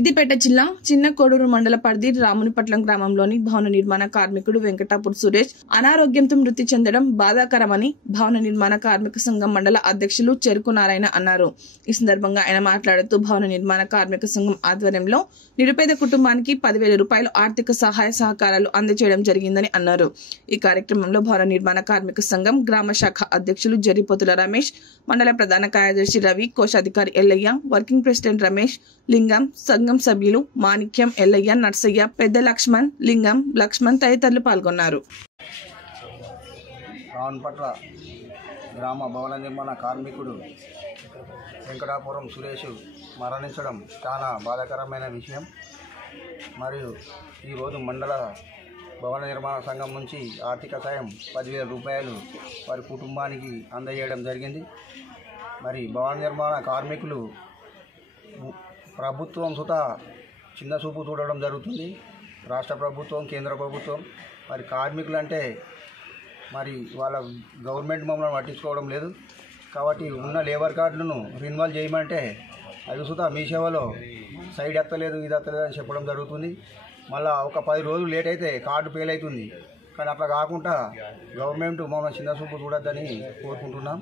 సిద్దిపేట జిల్లా చిన్న కోడూరు మండల పరిధి రామునిపట్నం గ్రామంలోని భవన నిర్మాణ కార్మికుడు వెంకటాపూర్ సురేష్ అనారోగ్యంతో మృతి చెందడం బాధాకరమని భవన నిర్మాణ కార్మిక సంఘం మండల అధ్యక్షులు చెరుకు నారాయణ అన్నారు. ఈ సందర్భంగా ఆయన మాట్లాడుతూ భవన నిర్మాణ కార్మిక సంఘం ఆధ్వర్యంలో నిరుపేద కుటుంబానికి 10,000 రూపాయలు ఆర్థిక సహాయ సహకారాలు అందజేయడం జరిగిందని అన్నారు. ఈ కార్యక్రమంలో భవన నిర్మాణ కార్మిక సంఘం గ్రామ శాఖ అధ్యక్షులు జరిపోతుల రమేష్, మండల ప్రధాన కార్యదర్శి రవి, కోశాధికారి ఎల్లయ్య, వర్కింగ్ ప్రెసిడెంట్ రమేష్, లింగం, సంఘం సభ్యులు మాణిక్యం, ఎల్లయ్య, నర్సయ్య, పెద్ద లక్ష్మణ్, లింగం, లక్ష్మణ్ తదితరులు పాల్గొన్నారు. రావునిపట్ల గ్రామ భవన నిర్మాణ కార్మికుడు వెంకటాపురం సురేష్ మరణించడం చాలా బాధాకరమైన విషయం. మరియు ఈరోజు మండల భవన నిర్మాణ సంఘం నుంచి ఆర్థిక సాయం 10,000 రూపాయలు వారి కుటుంబానికి అందజేయడం జరిగింది. మరి భవన నిర్మాణ కార్మికులు ప్రభుత్వం సుత చిన్న చూపు చూడడం జరుగుతుంది. రాష్ట్ర ప్రభుత్వం, కేంద్ర ప్రభుత్వం మరి కార్మికులు అంటే మరి వాళ్ళ గవర్నమెంట్ మమ్మల్ని పట్టించుకోవడం లేదు. కాబట్టి ఉన్న లేబర్ కార్డులను రిన్వాల్ చేయమంటే అవి సుత మీ సేవలో సైడ్ ఎత్తలేదు, ఇది ఎత్తలేదు అని చెప్పడం జరుగుతుంది. మళ్ళీ ఒక 10 రోజులు లేట్ అయితే కార్డు ఫెయిల్ అవుతుంది. కానీ అట్లా కాకుండా గవర్నమెంట్ మమ్మల్ని చిన్న చూపు చూడొద్దని కోరుకుంటున్నాం.